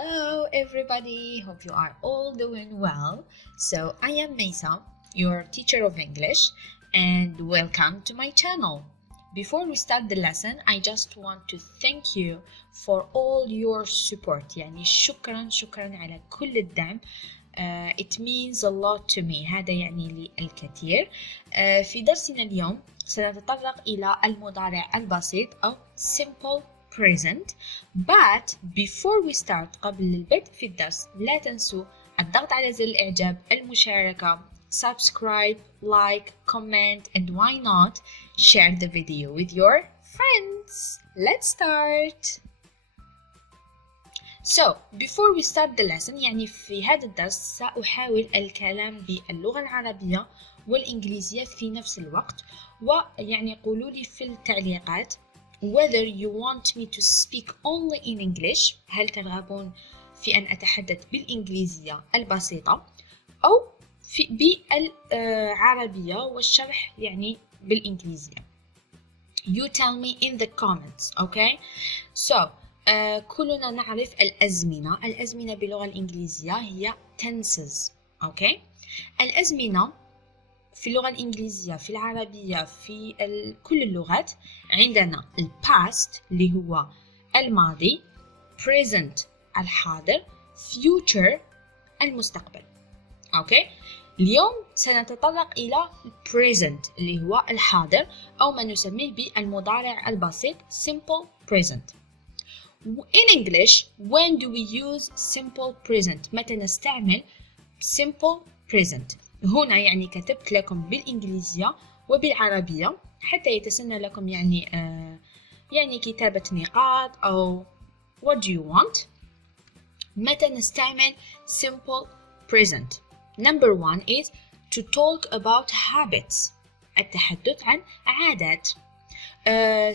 Hello everybody, hope you are all doing well. So I am Mesa, your teacher of English, and welcome to my channel. Before we start the lesson, I just want to thank you for all your support. يعني شكرا على كل الدعم. It means a lot to me. هذا يعني لي الكثير. في درسنا اليوم سنتطرق إلى المضارع البسيط أو simple present. But before we start, قبل البدء في الدرس لا تنسوا الضغط على زر الإعجاب، المشاركة، subscribe, like, comment, and why not share the video with your friends. Let's start. So before we start the lesson، يعني في هذا الدرس سأحاول الكلام باللغة العربية والإنجليزية في نفس الوقت، ويعني قولوا لي في التعليقات whether you want me to speak only in English، هل ترغبون في أن أتحدث بالإنجليزية البسيطة أو بالعربية والشرح يعني بالإنجليزية. You tell me in the comments, okay? So كلنا نعرف الأزمنة باللغة الإنجليزية هي tenses، okay? الأزمنة في اللغة الإنجليزية، في العربية، في كل اللغات عندنا past اللي هو الماضي، present الحاضر، future المستقبل. اوكي، اليوم سنتطرق إلى present اللي هو الحاضر أو ما نسميه بالمضارع البسيط simple present. In English, when do we use simple present؟ متى نستعمل simple present؟ هنا يعني كتبت لكم بالإنجليزية وبالعربية حتى يتسنى لكم يعني كتابة نقاط أو what do you want. متى نستعمل simple present؟ Number one is to talk about habits، التحدث عن عادات.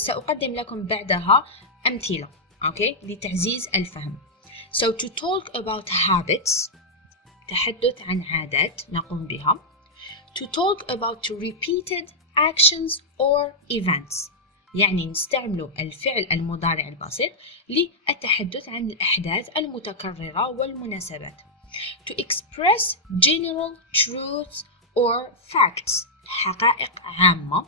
سأقدم لكم بعدها أمثلة okay لتعزيز الفهم. So to talk about habits، تحدث عن عادات نقوم بها. To talk about repeated actions or events، يعني نستعمل الفعل المضارع البسيط للتحدث عن الأحداث المتكررة والمناسبات. To express general truths or facts، حقائق عامة.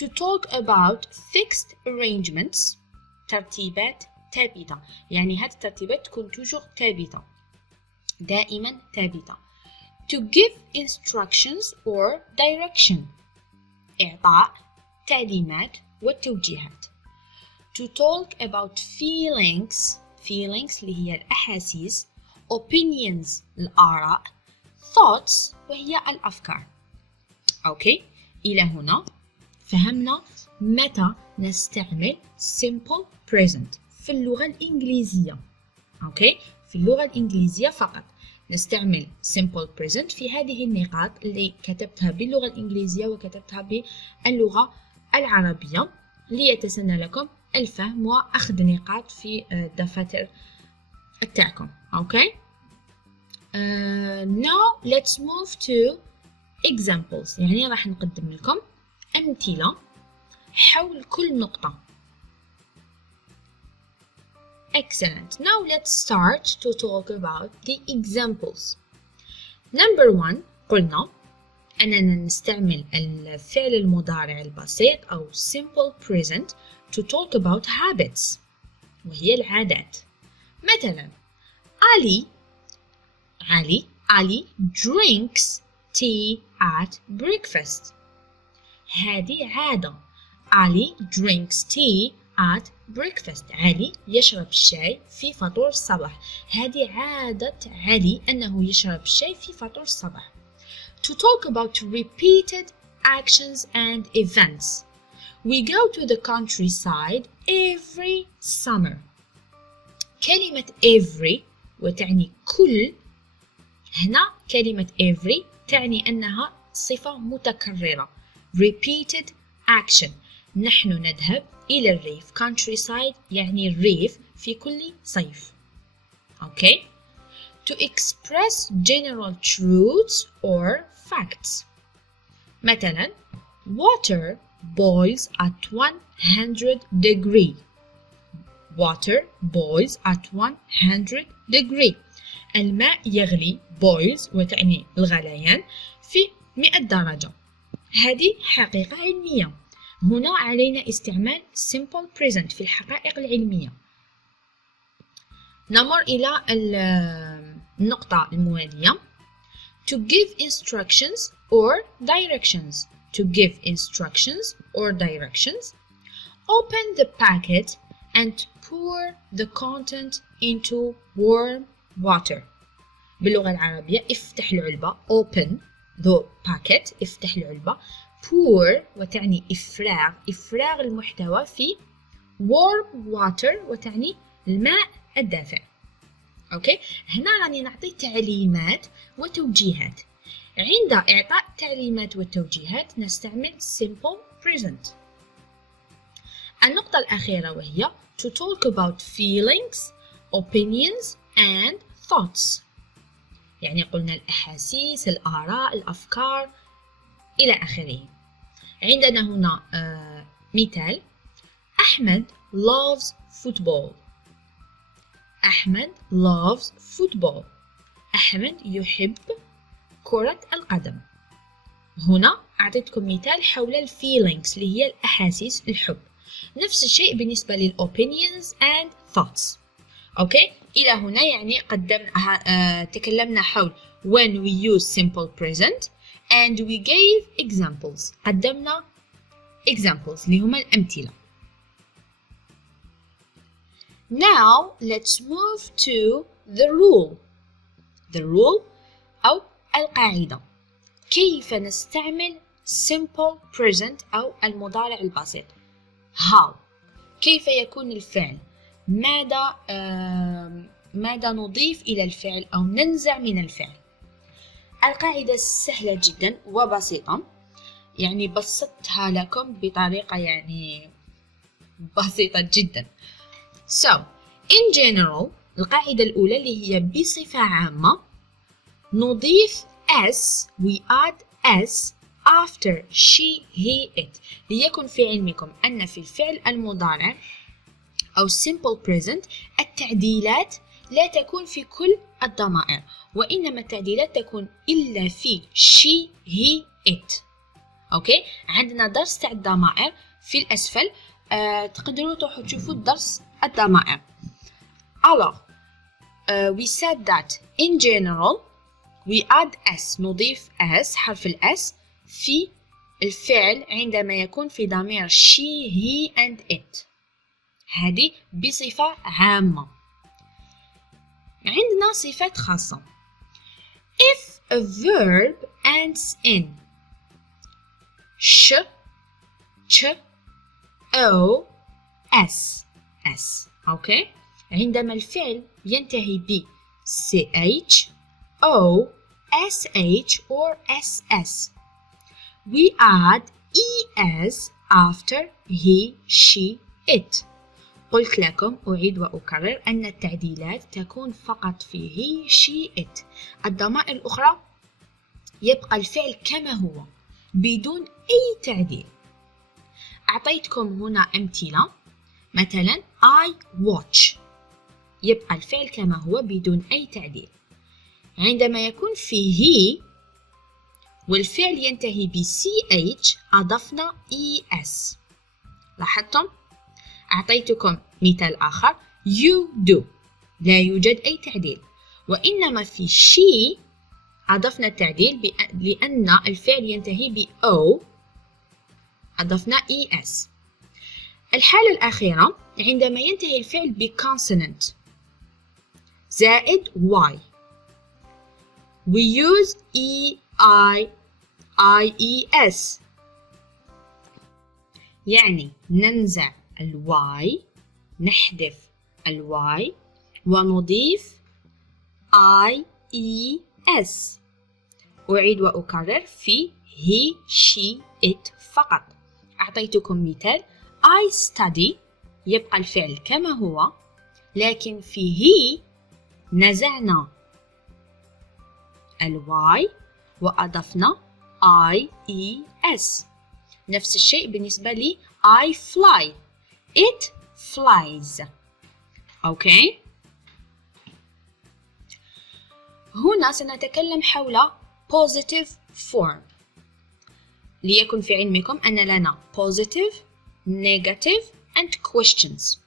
To talk about fixed arrangements، ترتيبات ثابتة، يعني هذه الترتيبات تكون توجور ثابتة، دائما ثابتة. To give instructions or direction، إعطاء تعليمات والتوجيهات. To talk about feelings اللي هي الأحاسيس، opinions الآراء، thoughts وهي الأفكار. أوكي، إلى هنا فهمنا متى نستعمل simple present في اللغة الإنجليزية. أوكي، في اللغة الإنجليزية فقط نستعمل simple present في هذه النقاط اللي كتبتها باللغة الإنجليزية وكتبتها باللغة العربية ليتسنى لكم الفهم وأخذ نقاط في الدفاتر بتاعكم. أوكي. Now let's move to examples، يعني راح نقدم لكم أمثلة حول كل نقطة. Excellent. Now let's start to talk about the examples. Number one، قلنا أننا نستعمل الفعل المضارع البسيط أو simple present to talk about habits وهي العادات. مثلا Ali drinks tea at breakfast. هذه عادة. Ali drinks tea at breakfast. علي يشرب الشاي في فطور الصباح. هذه عادة علي أنه يشرب الشاي في فطور الصباح. To talk about repeated actions and events. We go to the countryside every summer. كلمة every وتعني كل، هنا كلمة every تعني أنها صفة متكررة. Repeated action، نحن نذهب إلى الريف. countryside يعني الريف في كل صيف. Okay. To express general truths or facts. مثلا water boils at 100 degrees. water boils at 100 degree. الماء يغلي boils وتعني الغليان في 100 درجة. هذه حقيقة علمية. هنا علينا استعمال simple present في الحقائق العلمية. نمر إلى النقطة الموالية. To give instructions or directions. To give instructions or directions. Open the packet and pour the content into warm water. باللغة العربية افتح العلبة open the packet افتح العلبة pour وتعني إفراغ المحتوى في warm water وتعني الماء الدافئ. أوكي، هنا راني نعطي تعليمات وتوجيهات. عند إعطاء التعليمات والتوجيهات نستعمل simple present. النقطة الأخيرة وهي to talk about feelings, opinions and thoughts. يعني قلنا الأحاسيس، الآراء، الأفكار إلى آخره. عندنا هنا مثال. أحمد loves football. أحمد loves football. أحمد يحب كرة القدم. هنا أعطيتكم مثال حول الفيلينغز اللي هي الأحاسيس، الحب. نفس الشيء بالنسبة للopinions and thoughts. أوكي، إلى هنا يعني تكلمنا حول when we use simple present and we gave examples. قدمنا examples اللي هما الأمثلة. Now let's move to the rule. The rule أو القاعدة. كيف نستعمل simple present أو المضارع البسيط. How. كيف يكون الفعل؟ ماذا نضيف إلى الفعل أو ننزع من الفعل؟ القاعدة سهلة جدا وبسيطة، يعني بسطتها لكم بطريقة يعني بسيطة جدا. So, in general القاعدة الأولى اللي هي بصفة عامة نضيف s, we add s after she, he, it. ليكن في علمكم أن في الفعل المضارع أو simple present التعديلات لا تكون في كل الضمائر، وإنما التعديلات تكون إلا في she, he, it. أوكي، عندنا درس تاع الضمائر في الأسفل، تقدروا تروحوا تشوفوا درس الضمائر. Alors, we said that in general we add s، نضيف s حرف الأس في الفعل عندما يكون في ضمير she, he and it. هذه بصفة عامة. عندنا صفات خاصة. If a verb ends in sh, ch, o, s, s. أوكي؟ عندما الفعل ينتهي ب ch, o, sh or ss, we add es after he, she, it. قلت لكم أعيد وأكرر أن التعديلات تكون فقط في he, she, it. الضمائر الأخرى يبقى الفعل كما هو بدون أي تعديل. أعطيتكم هنا أمثلة، مثلا I watch، يبقى الفعل كما هو بدون أي تعديل. عندما يكون في he والفعل ينتهي ب ch أضفنا es. لاحظتم؟ أعطيتكم مثال آخر you do، لا يوجد أي تعديل، وإنما في she أضفنا التعديل لأن الفعل ينتهي ب o أضفنا es. الحالة الأخيرة عندما ينتهي الفعل ب consonant زائد y we use ies، يعني ننزع الواي، نحذف الواي ونضيف ies. أعيد وأكرر في he, she, it فقط. أعطيتكم مثال I study، يبقى الفعل كما هو، لكن في he نزعنا الواي وأضفنا ies. نفس الشيء بالنسبة لي I fly، it flies. أوكي؟ هنا سنتكلم حول positive form. ليكن في علمكم أن لنا positive, negative and questions.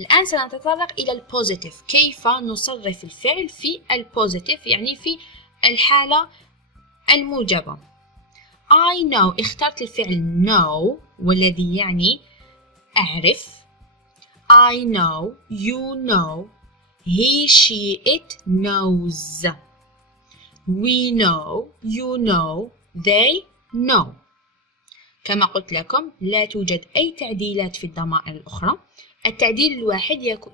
الآن سنتطرق إلى البوزيتيف، كيف نصرف الفعل في البوزيتيف، يعني في الحالة الموجبة. I know، اخترت الفعل know والذي يعني أعرف. I know، you know، he, she, it knows. We know، you know، they know. كما قلت لكم لا توجد أي تعديلات في الضمائر الأخرى. التعديل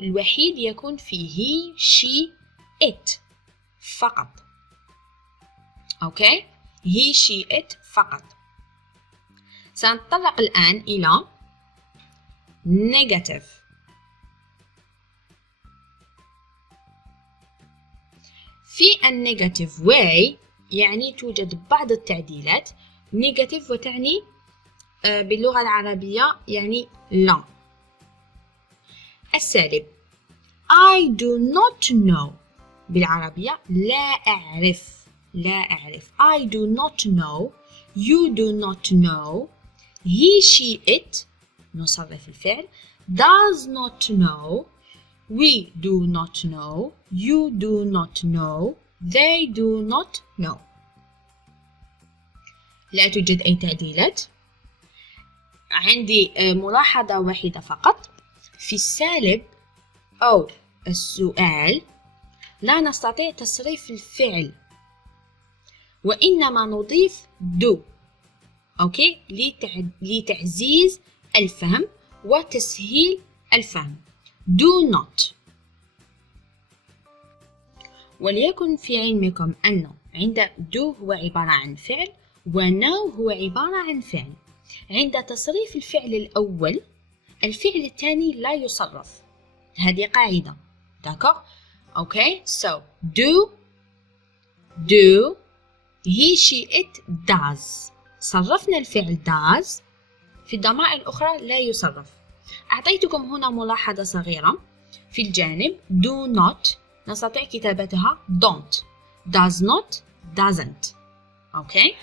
الوحيد يكون في he, she, it فقط. أوكي؟ he, she, it فقط. سنتطرق الآن إلى negative. في النيجاتيف way يعني توجد بعض التعديلات. نيجاتيف وتعني باللغة العربية يعني لا. السالب I do not know، بالعربية لا أعرف، لا أعرف. I do not know، you do not know، he, she, it نصرف الفعل does not know، we do not know، you do not know، they do not know. لا توجد أي تعديلات. عندي ملاحظة واحدة فقط. في السالب أو السؤال لا نستطيع تصريف الفعل، وإنما نضيف do. أوكي؟ لتعزيز الفهم وتسهيل الفهم. do not. وليكن في علمكم أن عند do هو عبارة عن فعل و now هو عبارة عن فعل. عند تصريف الفعل الأول الفعل الثاني لا يصرف. هذه قاعدة. داكوغ؟ أوكي؟ so do he, she, it does. صرفنا الفعل does. في الضمائر الأخرى لا يصرف. أعطيتكم هنا ملاحظة صغيرة في الجانب. do not نستطيع كتابتها don't، does not، doesn't. أوكي؟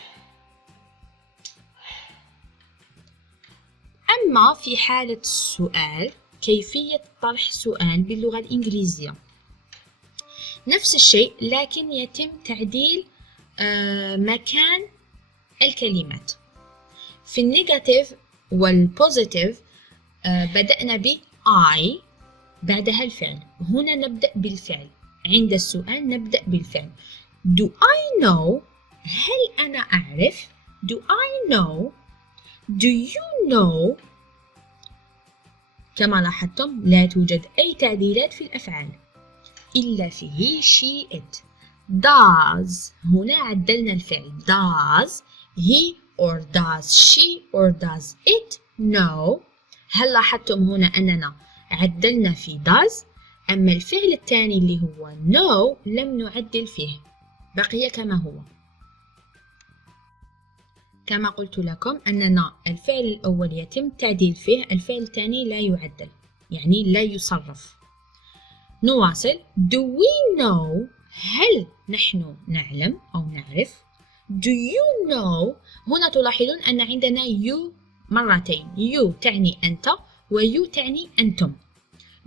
أما في حالة السؤال، كيفية طرح سؤال باللغة الإنجليزية نفس الشيء، لكن يتم تعديل مكان الكلمات. في النيجاتيف والبوزيتيف بدأنا ب I بعدها الفعل. هنا نبدأ بالفعل. عند السؤال نبدأ بالفعل. Do I know؟ هل أنا أعرف؟ Do I know؟ Do you know؟ كما لاحظتم لا توجد أي تعديلات في الأفعال إلا في he, she, it. does هنا عدلنا الفعل. does he or does she or does it know؟ هل لاحظتم هنا أننا عدلنا في does؟ أما الفعل الثاني اللي هو know لم نعدل فيه، بقي كما هو. كما قلت لكم أننا الفعل الأول يتم تعديل فيه، الفعل الثاني لا يعدل، يعني لا يصرف. نواصل. do we know؟ هل نحن نعلم أو نعرف؟ do you know؟ هنا تلاحظون أن عندنا you مرتين. you تعني أنت و you تعني أنتم.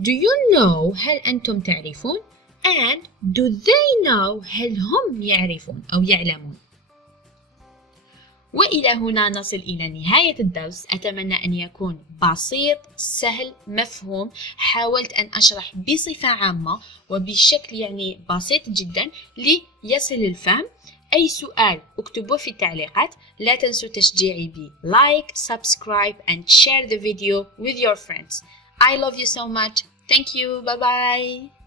do you know؟ هل أنتم تعرفون؟ and do they know؟ هل هم يعرفون أو يعلمون؟ وإلى هنا نصل إلى نهاية الدرس. أتمنى أن يكون بسيط، سهل، مفهوم. حاولت أن أشرح بصفة عامة وبشكل يعني بسيط جدا ليصل الفهم. أي سؤال اكتبوه في التعليقات. لا تنسوا تشجيعي ب like, subscribe and share the video with your friends. I love you so much. Thank you. Bye bye.